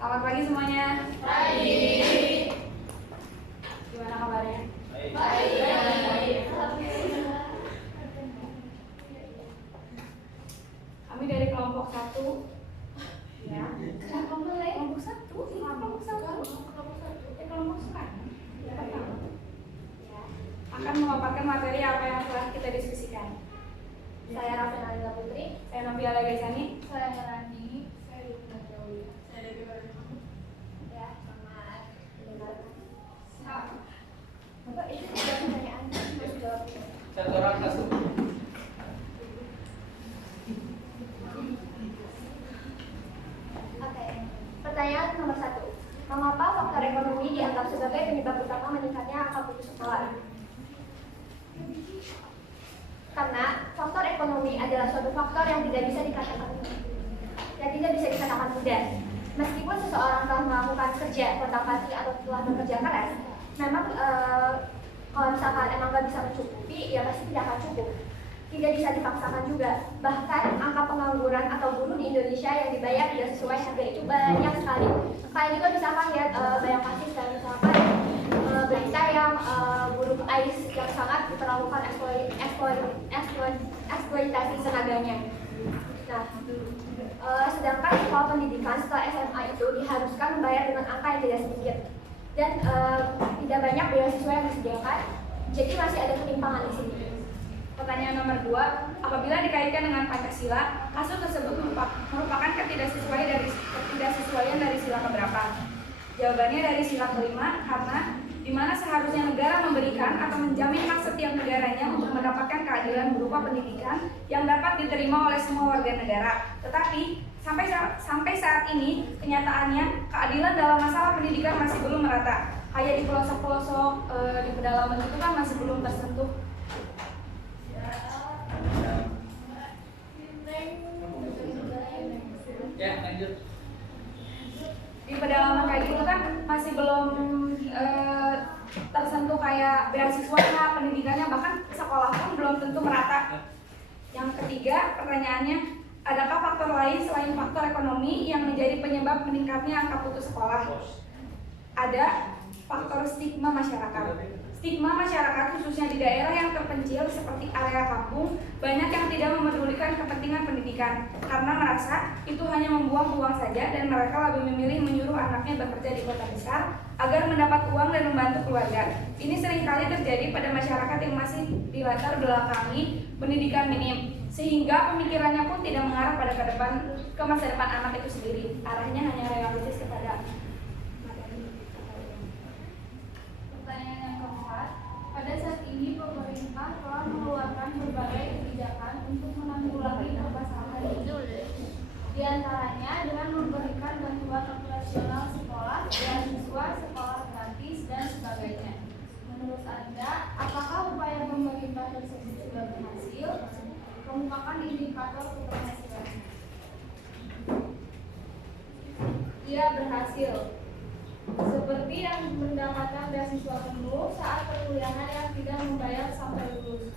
Selamat pagi semuanya. Pagi. Gimana kabarnya? Baik. Kami dari kelompok 1. Ya. Kenapa mulai? Kelompok 1? Iya, kelompok 1. Kelompok sekarang. Ya, pertama. Ya. Akan memaparkan materi apa yang telah kita diskusikan. Saya Raffi Nalila Putri. Saya Novia Legesani. Saya Herani. Saya Yudha Jaulia. Saya dari Balikpapan. Ya, selamat mendengarkan. Bapak itu sudah pertanyaan harus jawab. Satu orang masuk. Oke. Pertanyaan nomor 1. Mengapa faktor ekonomi dianggap sebagai penyebab utama meningkatnya angka putus sekolah? Karena faktor ekonomi adalah suatu faktor yang tidak bisa dikatakan mudah. Meskipun seseorang telah melakukan kerja kontak-kaki atau telah bekerja keras, memang kalau misalkan emang nggak bisa mencukupi, ya pasti tidak akan cukup. Tidak bisa dipaksakan juga. Bahkan angka pengangguran atau buruh di Indonesia yang dibayar tidak sesuai harga itu banyak sekali. Kalian juga misalkan lihat banyak kasus dan misalkan berita yang buruh AIS yang sangat diperlakukan eksploitasi tenaganya. Nah, sedangkan sekolah pendidikan setelah SMA itu diharuskan membayar dengan angka yang tidak sedikit dan tidak banyak beasiswa yang disediakan, jadi masih ada ketimpangan di sini. Pertanyaan nomor 2, apabila dikaitkan dengan Pancasila, kasus tersebut merupakan ketidaksesuaian dari sila keberapa? Jawabannya dari sila kelima, karena di mana seharusnya negara memberikan atau menjamin hak setiap negaranya untuk mendapatkan keadilan berupa pendidikan yang dapat diterima oleh semua warga negara. Tetapi sampai saat ini kenyataannya keadilan dalam masalah pendidikan masih belum merata. Kayak di pelosok-pelosok di pedalaman itu kan masih belum tersentuh. Ya, lanjut. Di pedalaman kayak gitu kan masih belum tersentuh kayak beasiswanya, pendidikannya, bahkan sekolah pun belum tentu merata. Yang ketiga, pertanyaannya, adakah faktor lain selain faktor ekonomi yang menjadi penyebab meningkatnya angka putus sekolah? Ada faktor stigma masyarakat. Stigma masyarakat khususnya di daerah yang terpencil seperti area kampung banyak yang tidak memedulikan kepentingan pendidikan karena merasa itu hanya membuang uang saja dan mereka lebih memilih menyuruh anaknya bekerja di kota besar agar mendapat uang dan membantu keluarga. Ini seringkali terjadi pada masyarakat yang masih dilatar belakangi pendidikan minim sehingga pemikirannya pun tidak mengarah pada ke masa depan anak itu sendiri. Arahnya hanya realistis kepada materi. Pertanyaan yang keempat, pada saat ini pemerintah telah mengeluarkan berbagai kebijakan untuk menanggulangi permasalahan ini. Di antaranya dengan memberikan bantuan operasional sekolah, beasiswa, sekolah gratis, dan sebagainya. Menurut Anda, apakah upaya pemerintah tersebut sudah berhasil? Kemukakan indikator keberhasilan. Dia berhasil. Seperti yang mendapatkan beasiswa penuh saat perkuliahan yang tidak membayar sampai lulus.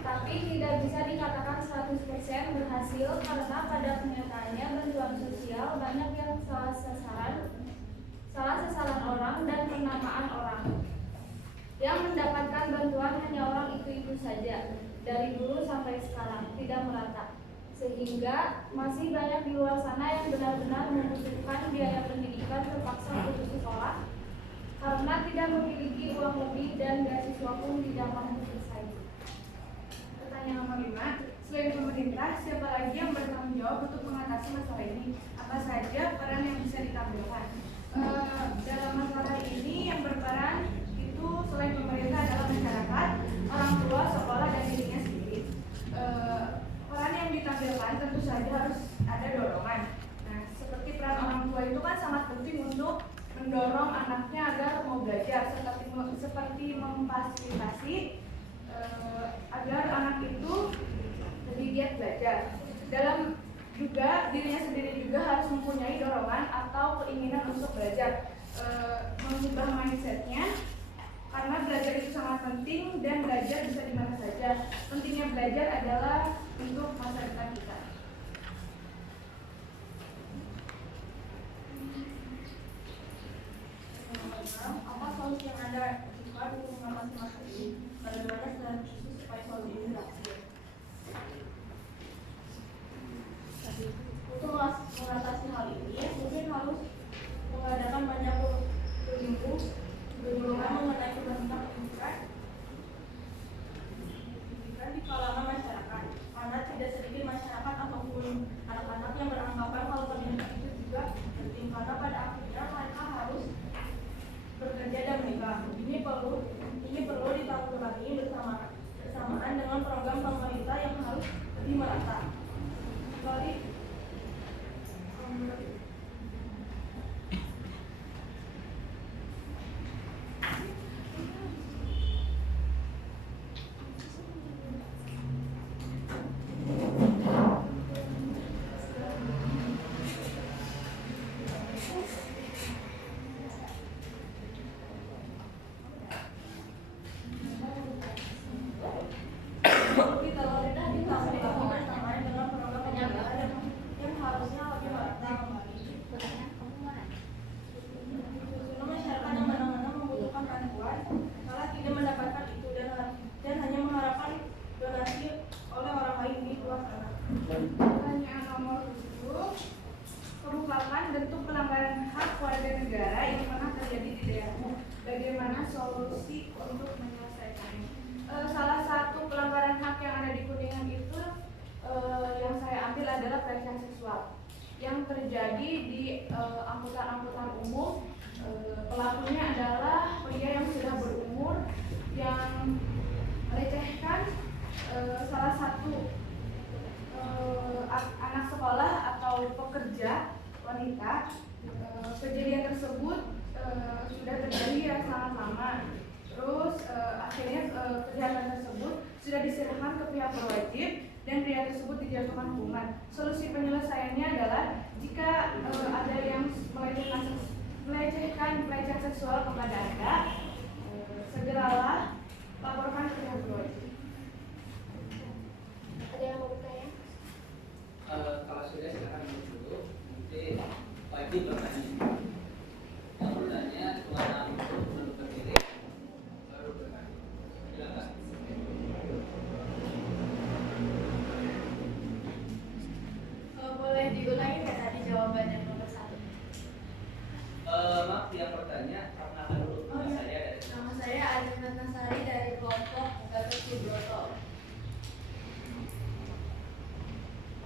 Tapi tidak bisa dikatakan 100% berhasil karena pada kenyataannya bantuan sosial banyak yang salah sasaran orang dan penamaan orang. Yang mendapatkan bantuan hanya orang itu saja, dari dulu sampai sekarang, tidak merata. Sehingga masih banyak di luar sana yang benar-benar membutuhkan biaya pendidikan terpaksa putus sekolah karena tidak memiliki uang lebih dan beasiswa pun tidak mampu bersaing. Pertanyaan nomor 5, selain pemerintah, siapa lagi yang bertanggung jawab untuk mengatasi masalah ini? Apa saja peran yang bisa ditampilkan? Dalam masalah ini yang berperan itu selain pemerintah adalah masyarakat, orang tua, sekolah, dan dirinya sendiri. Peran yang ditampilkan tentu saja harus ada dorongan. Nah, seperti peran orang tua itu kan sangat penting untuk mendorong anaknya agar mau belajar, seperti memfasilitasi agar anak itu lebih giat belajar. Dalam juga dirinya sendiri juga harus mempunyai dorongan atau keinginan untuk belajar, mengubah mindsetnya karena belajar itu sangat penting dan belajar bisa di mana saja. Pentingnya belajar adalah untuk masa depan kita. solusi yang Anda ajukan untuk mengatasi masalah ini? Bagaimana strategi khusus supaya solusi ini berhasil? Untuk mengatasi hal ini, mungkin harus mengadakan banyak penyuluhan mengenai kepentingan pendidikan di kalangan masyarakat, karena tidak sedikit masyarakat ataupun anak-anak yang beranggapan kalau pendidikan itu juga penting, karena pada akhirnya mereka harus bekerja dan menikah. Ini perlu ditanggulangi bersamaan dengan program pemerintah yang harus lebih merata. Pertanyaan nomor 7 merupakan bentuk pelanggaran hak warga negara yang pernah terjadi di daerahmu. Bagaimana solusi untuk menyelesaikannya? Salah satu pelanggaran hak yang ada di Kuningan itu yang saya ambil adalah pelecehan seksual yang terjadi di angkutan-angkutan umum. Pelakunya adalah pria yang sudah berumur yang melecehkan salah satu anak sekolah atau pekerja wanita. Kejadian tersebut sudah terjadi ya sangat lama. Terus akhirnya kejahatan tersebut sudah diserahkan ke pihak berwajib dan pria tersebut dijatuhkan hukuman. Solusi penyelesaiannya adalah jika ada yang melecehkan pelecehan seksual kepada Anda, segeralah laporkan ke pihak berwajib. Ada yang mau bertanya? Kalau sudah silakan dulu. Nanti wajib bertanya. Yang bertanya cuma untuk berdiri baru bertanya. Silakan. Boleh diulangi nggak tadi jawabannya nomor 1? Maaf, yang bertanya perkenalkan dulu. Nama saya dari Nama saya Adina Nasari dari kelompok Gatot Subroto.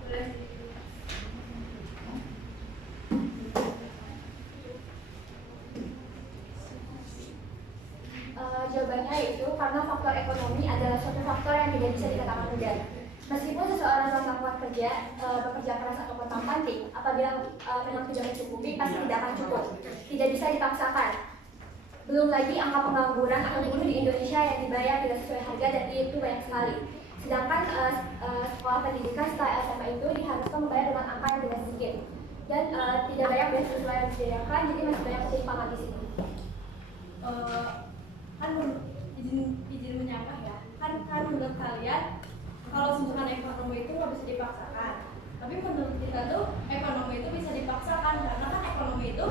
Boleh. Jawabannya itu karena faktor ekonomi adalah suatu faktor yang tidak bisa dikatakan mudah. Meskipun seseorang telah melakukan bekerja keras ataupun panting, apabila memang tidak mencukupi, pasti tidak akan cukup. Tidak bisa dipaksakan. Belum lagi angka pengangguran atau buruh di Indonesia yang dibayar tidak sesuai harga dan itu banyak sekali. Sedangkan sekolah pendidikan setelah SMA itu diharuskan membayar dengan angka yang tidak sedikit dan tidak banyak beasiswa yang disediakan, jadi masih banyak ketimpangan di sini. Kan izin menyapa ya. Kan menurut kalian kalau misalkan ekonomi itu nggak bisa dipaksakan, tapi menurut kita tuh ekonomi itu bisa dipaksakan karena kan ekonomi itu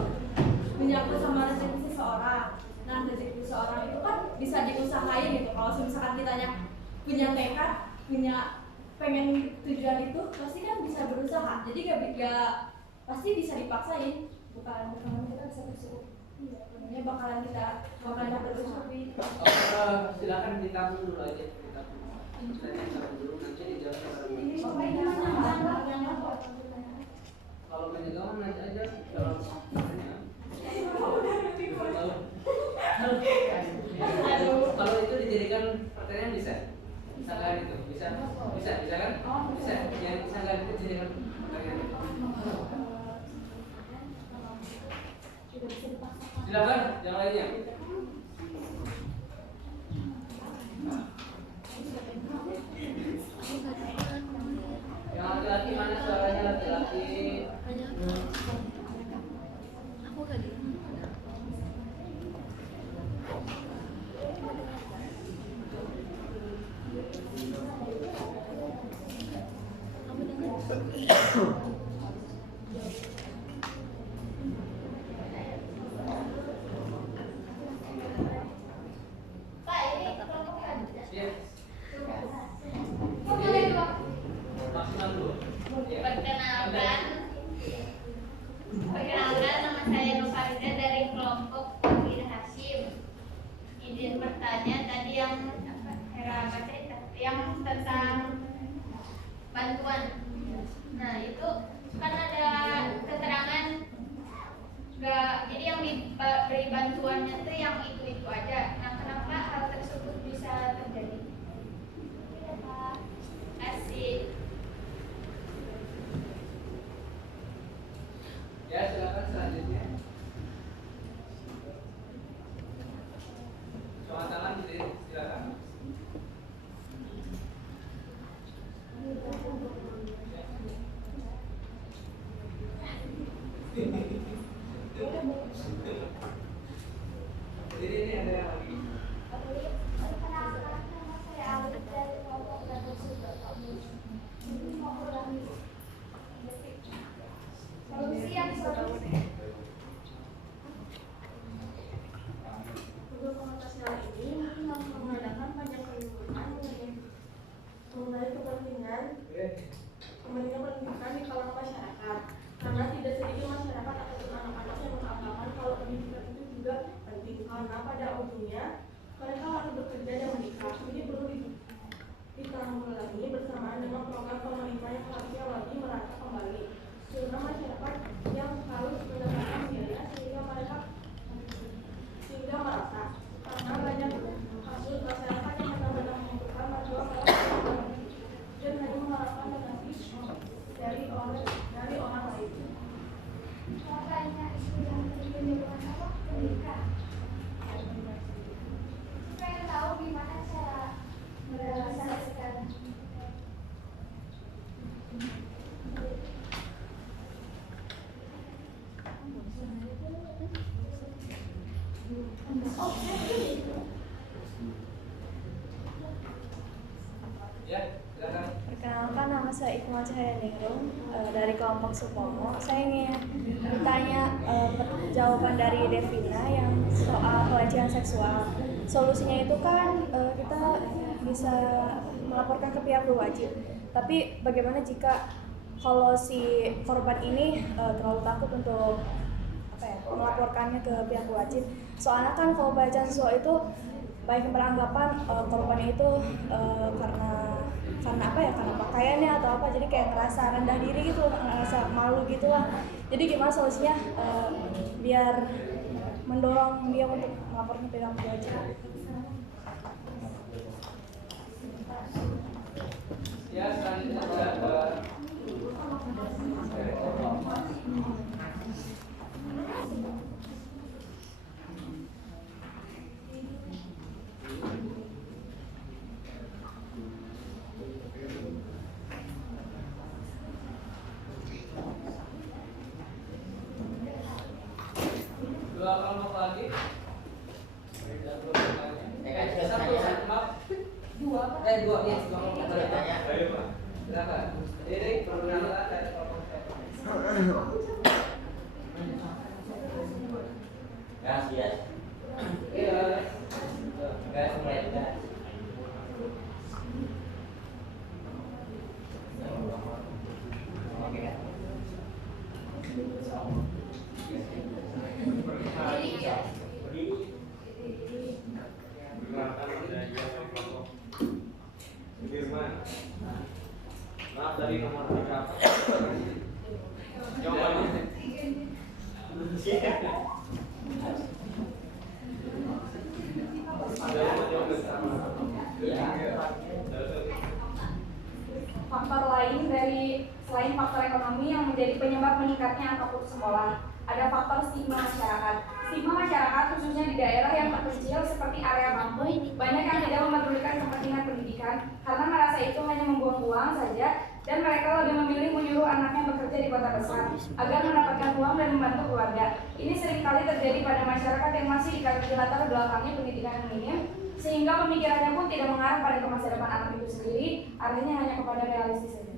menyangkut sama rezeki seseorang. Nah, rezeki seseorang itu kan bisa diusahain gitu. Kalau misalkan kitanya punya tekad, punya pengen tujuan itu, pasti kan bisa berusaha. Jadi gak pasti bisa dipaksain. Bukan kita bisa bersyukur. Iya, bakalan bersyukur. Silakan ditampung dulu aja. Ditampung dulu nanti dijawab. Kalau penyegawan nanti aja kalau kalau itu dijadikan pertanyaan bisa kan itu bisa kan bisa yang misalkan itu dijadikan pertanyaan. Silakan yang lainnya. Yang laki-laki mana suaranya laki-laki? Aku gak di. bantuan. Nah itu kan ada keterangan nggak, jadi yang diberi bantuannya tuh yang itu aja. Nah kenapa hal tersebut bisa terjadi? Asik. Ya silakan selanjutnya. Soal tangan gitu, silakan. Jadi ini ada yang lagi. Solusi yang Untuk mengatasi hal ini, mengadakan pajak pendidikan mengenai kepentingan pendidikan di kalangan masyarakat. Karena tidak sedikit masyarakat ataupun anak-anak yang mengatakan kalau pendidikan itu juga penting, karena pada ujungnya mereka harus bekerja dan menikah. Jadi perlu ditanggulangi bersamaan dengan program pemerintah yang harusnya wajib merata kembali, sehingga masyarakat yang harus mendapatkan biaya sehingga merata, karena banyak kasus masyarakat yang benar-benar membutuhkan bantuan dan hanya mengharapkan donasi dari orang lain. makanya isu yang menyebabkan apa? Menikah. Supaya tahu gimana cara melaksanakan. Ya, silakan. Perkenalkan, nama saya Iqmal Cahyaningrum dari kelompok Supomo. Saya ingin bertanya jawaban dari Devina yang soal pelecehan seksual. Solusinya itu kan kita bisa melaporkan ke pihak berwajib. Tapi bagaimana jika kalau si korban ini terlalu takut untuk melaporkannya ke pihak berwajib? Soalnya kan kalau pelecehan seksual itu baik yang beranggapan korbannya itu karena pakaiannya atau apa, jadi kayak ngerasa rendah diri gitu, ngerasa malu gitu lah. Jadi gimana solusinya biar mendorong dia untuk melaporkan ke pihak berwajib? Ya, selanjutnya ada dua kelompok lagi. Dua kelompok bertanya. Silakan. Jadi perkenalan dari kelompok Gracias. Iya. Gracias. Maaf dari nomor berapa? Jawabannya. Faktor lain dari selain faktor ekonomi yang menjadi penyebab meningkatnya angka putus sekolah, ada faktor stigma masyarakat. Stigma masyarakat khususnya di daerah yang terpencil seperti area kampung, banyak yang tidak memedulikan kepentingan pendidikan karena merasa itu hanya membuang-buang saja, dan mereka lebih memilih menyuruh anaknya bekerja di kota besar agar mendapatkan uang dan membantu keluarga. Ini seringkali terjadi pada masyarakat yang masih di latar belakangnya pendidikan yang minim, sehingga pemikirannya pun tidak mengarah pada masa depan anak itu sendiri, artinya hanya kepada realistis saja.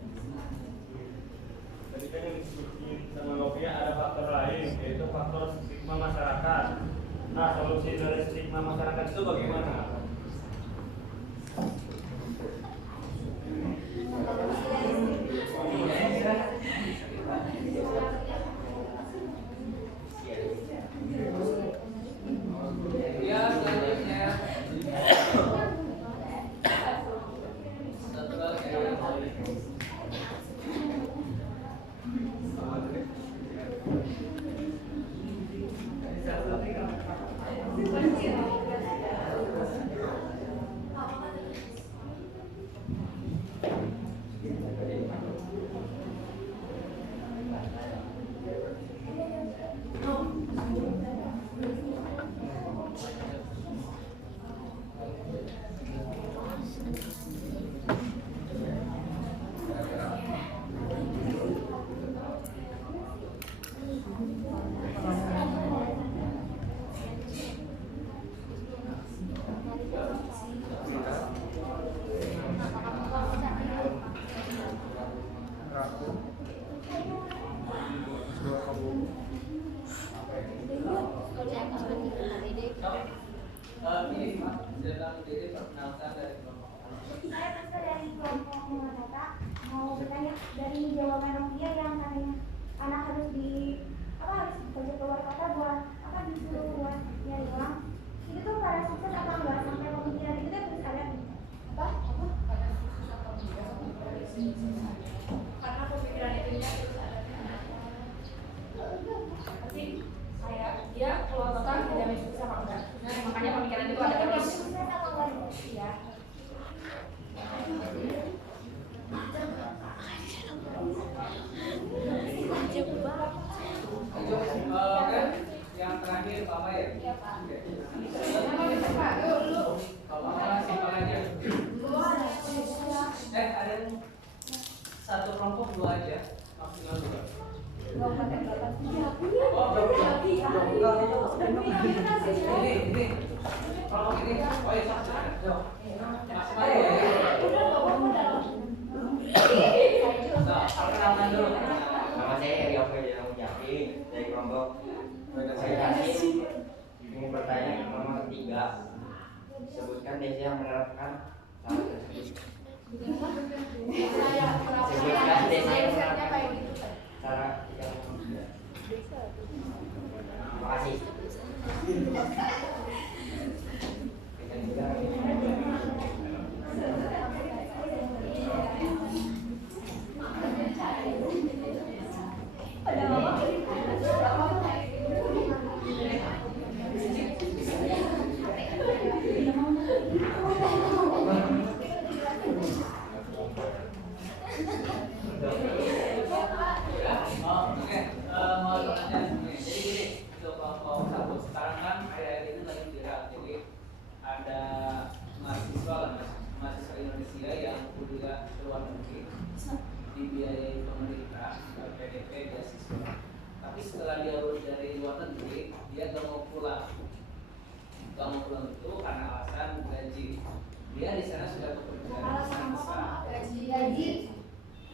Tadi kan yang disebutkan sama Novia ada faktor lain, yaitu faktor stigma masyarakat. Nah, solusi dari stigma masyarakat itu bagaimana? Ya, selanjutnya. Satu lagi. Ini Pak, silakan diri perkenalkan dari kelompok. Saya Pastor dari kelompok Muhammad. Mau bertanya dari jawaban Novia yang katanya anak harus harus kerja keluar kota buat disuruh buat nyari uang. Itu tuh pada sukses apa enggak sampai pemikiran itu terus ada apa? Karena pemikiran itunya terus ada. Pasti dia keluar kota tidak bisa apa enggak. Nah, makanya pemikiran itu ada terus. Sukses apa enggak? Iya. Oke, yang terakhir Bapak ya? Iya Pak. Bapak simpel aja. Ada satu kelompok 2 aja, maksimal 2. Oh, ini kelompok ini, oh ya maksimal ya. Perkenalan dulu. Nama saya Eri Oke Mujahdi dari kelompok organisasi. Ingin bertanya nomor 3. Sebutkan desa yang menerapkan hal tersebut. Sebutkan desa yang menerapkan cara yang tidak. Terima kasih. Mau tanya nih. Jadi gini, untuk kelompok 1 sekarang kan akhir-akhir ini lagi viral. Jadi ada mahasiswa Indonesia yang kuliah ke luar negeri dibiayai pemerintah PDP beasiswa. Tapi setelah dia lulus dari luar negeri, dia gak mau pulang. Gak mau pulang itu karena alasan gaji. Dia di sana sudah bekerja Gaji.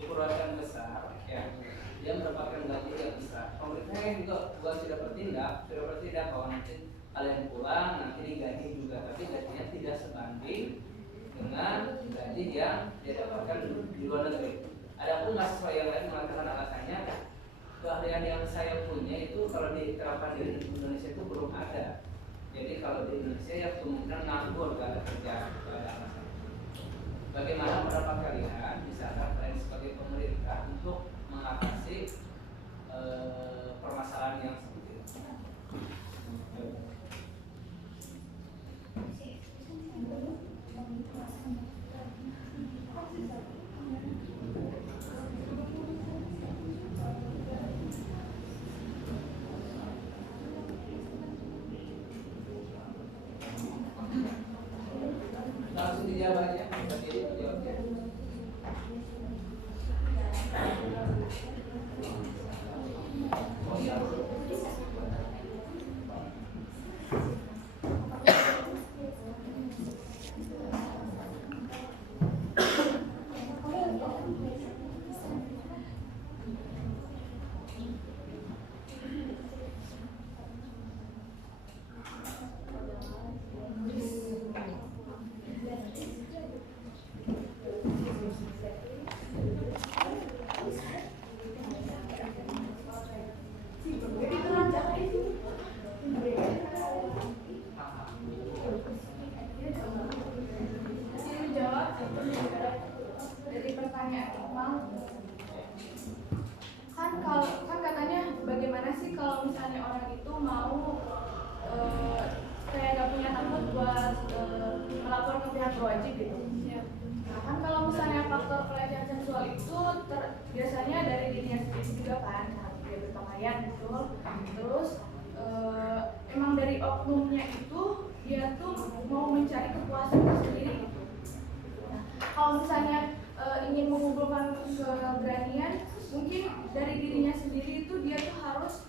di perusahaan besar, ya. Dia mendapatkan gaji yang besar. Pemerintah juga sudah bertindak bahwa nanti kalian pulang nanti digaji juga, tapi gajinya tidak sebanding dengan gaji yang dia dapatkan di luar negeri. Adapun mahasiswa yang lain mengatakan alasannya keahlian yang saya punya itu kalau diterapkan di Indonesia itu belum ada. Jadi kalau di Indonesia ya kemungkinan nganggur, gak ada kerja, gak ada alasan. Bagaimana pendapat kalian, misalkan kalian sebagai pemerintah untuk mengatasi permasalahan yang seperti itu? Langsung dijawab aja, berarti jawabnya. Oh iya. Dari pertanyaan Iqbal, kan katanya bagaimana sih kalau misalnya orang itu mau kayak gak punya takut buat melapor ke pihak berwajib gitu. Nah kan kalau misalnya faktor pelecehan seksual itu biasanya dari dirinya sendiri juga kan, dia berpakaian gitu. Terus emang dari oknumnya itu dia tuh mau mencari kepuasan tersendiri gitu. Nah, kalau misalnya ingin mengumpulkan keberanian, mungkin dari dirinya sendiri itu dia tuh harus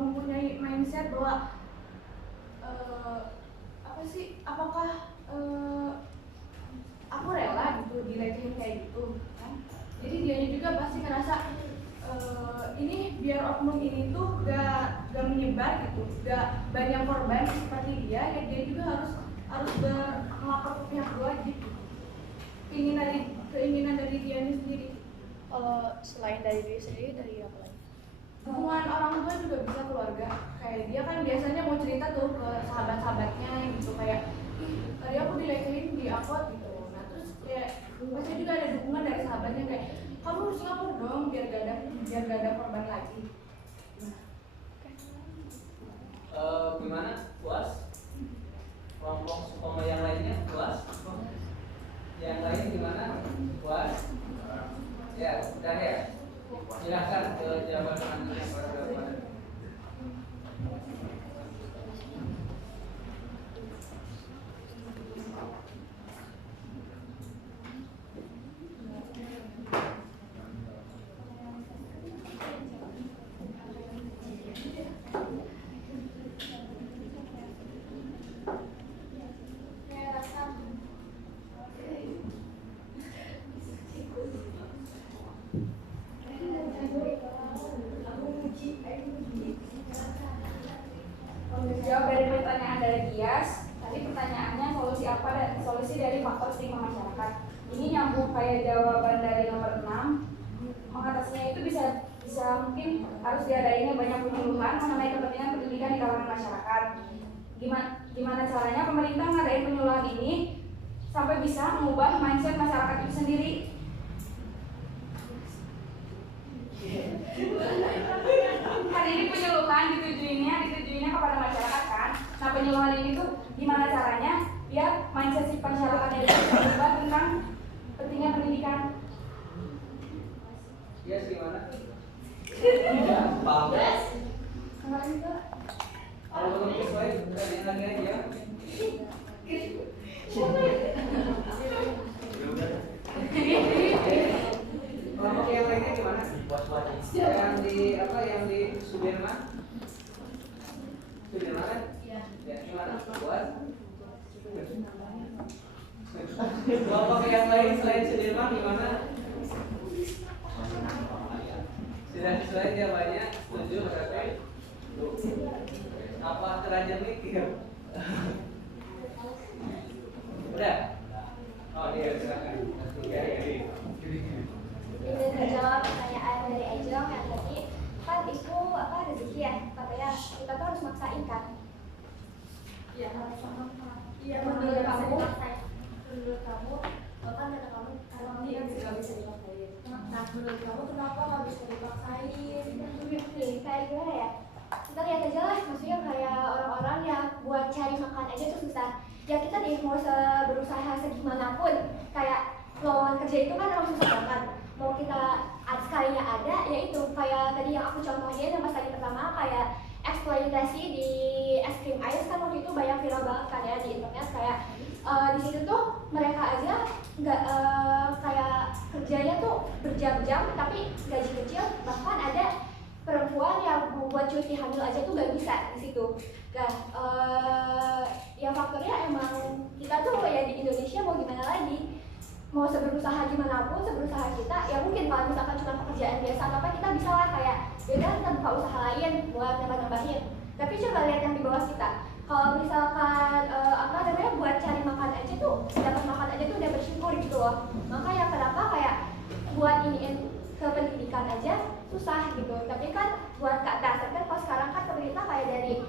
mempunyai mindset bahwa apakah aku rela gitu dilecehin kayak gitu kan. Jadi dianya juga juga pasti ngerasa ini biar oknum ini tuh gak menyebar gitu, gak banyak korban seperti dia, ya dia juga harus melapor ke pihak berwajib gitu. Keinginan dari dia sendiri. Kalau selain dari diri sendiri, dari apa lagi? Hubungan orang tua juga bisa keluarga. Kayak dia kan biasanya mau cerita tuh ke sahabat-sahabatnya gitu, kayak ih tadi aku dilecehin di angkot gitu. Nah terus kayak pasti juga ada dukungan dari sahabatnya kayak kamu harus lapor dong biar gak ada korban lagi. Gimana? Puas? Kelompok Supomo yang lainnya puas? Yang lain gimana? Puas? Ya, udah ya. Silakan ke jawaban selanjutnya pada jawaban. Jawab dari pertanyaan dari Dias. Tadi pertanyaannya solusi dari faktor stigma masyarakat. Ini nyambung kayak jawaban dari nomor 6. Mengatasinya itu bisa mungkin harus diadainya banyak penyuluhan mengenai kepentingan pendidikan di kalangan masyarakat. Gimana caranya pemerintah ngadain penyuluhan ini sampai bisa mengubah mindset masyarakat itu sendiri? Kan ini penyuluhan ditujuinnya kepada masyarakat kan. Nah penyuluhan ini tuh gimana caranya biar mindset si masyarakatnya itu berubah tentang pentingnya pendidikan. Yes, gimana? Paham ya? Kemarin juga Kalau belum sesuai, tanya lagi aja. Kelompok yang lainnya gimana? Yang di apa? Yang di Sudirman? Sudirman kan? Iya. Ya, gimana? Buat? Kelompok yang lain selain Sudirman gimana? Sudah sesuai jawabannya? Setuju berarti? Apa terlanjur mikir? Udah? Oh iya, silakan. Ini terjawab pertanyaan dari Ejong yang tadi kan itu apa rezeki ya, katanya kita tuh harus maksain kan. Iya, menurut kamu kan kata kamu kalau ini kan nggak bisa dipaksain. Nah, menurut kamu kenapa nggak bisa dipaksain? Kayak gimana ya? Kita lihat aja lah, maksudnya kayak orang-orang yang buat cari makan aja tuh susah. Ya kita deh mau berusaha segimanapun, kayak lowongan kerja itu kan emang susah banget. Mau kita sekalinya ada, ya itu kayak tadi yang aku contohin yang pas tadi pertama kayak eksploitasi di es krim ice kan waktu itu banyak viral banget kan ya di internet kayak di situ tuh mereka aja nggak kayak kerjanya tuh berjam-jam tapi gaji kecil, bahkan ada perempuan yang mau buat cuti hamil aja tuh gak bisa di situ. Nah, ya faktornya emang kita tuh ya di Indonesia mau gimana lagi? Mau seberusaha gimana pun, seberusaha kita, ya mungkin kalau misalkan cuma pekerjaan biasa apa kita bisa lah kayak yaudah kita buka usaha lain buat nambah-nambahin. Tapi coba lihat yang di bawah kita. Kalau misalkan apa namanya buat cari makan aja tuh, dapat makan aja tuh udah bersyukur gitu loh. Makanya kenapa kayak buat iniin ke pendidikan aja susah gitu. Tapi kan buat ke atas, kan kalau sekarang kan pemerintah kayak dari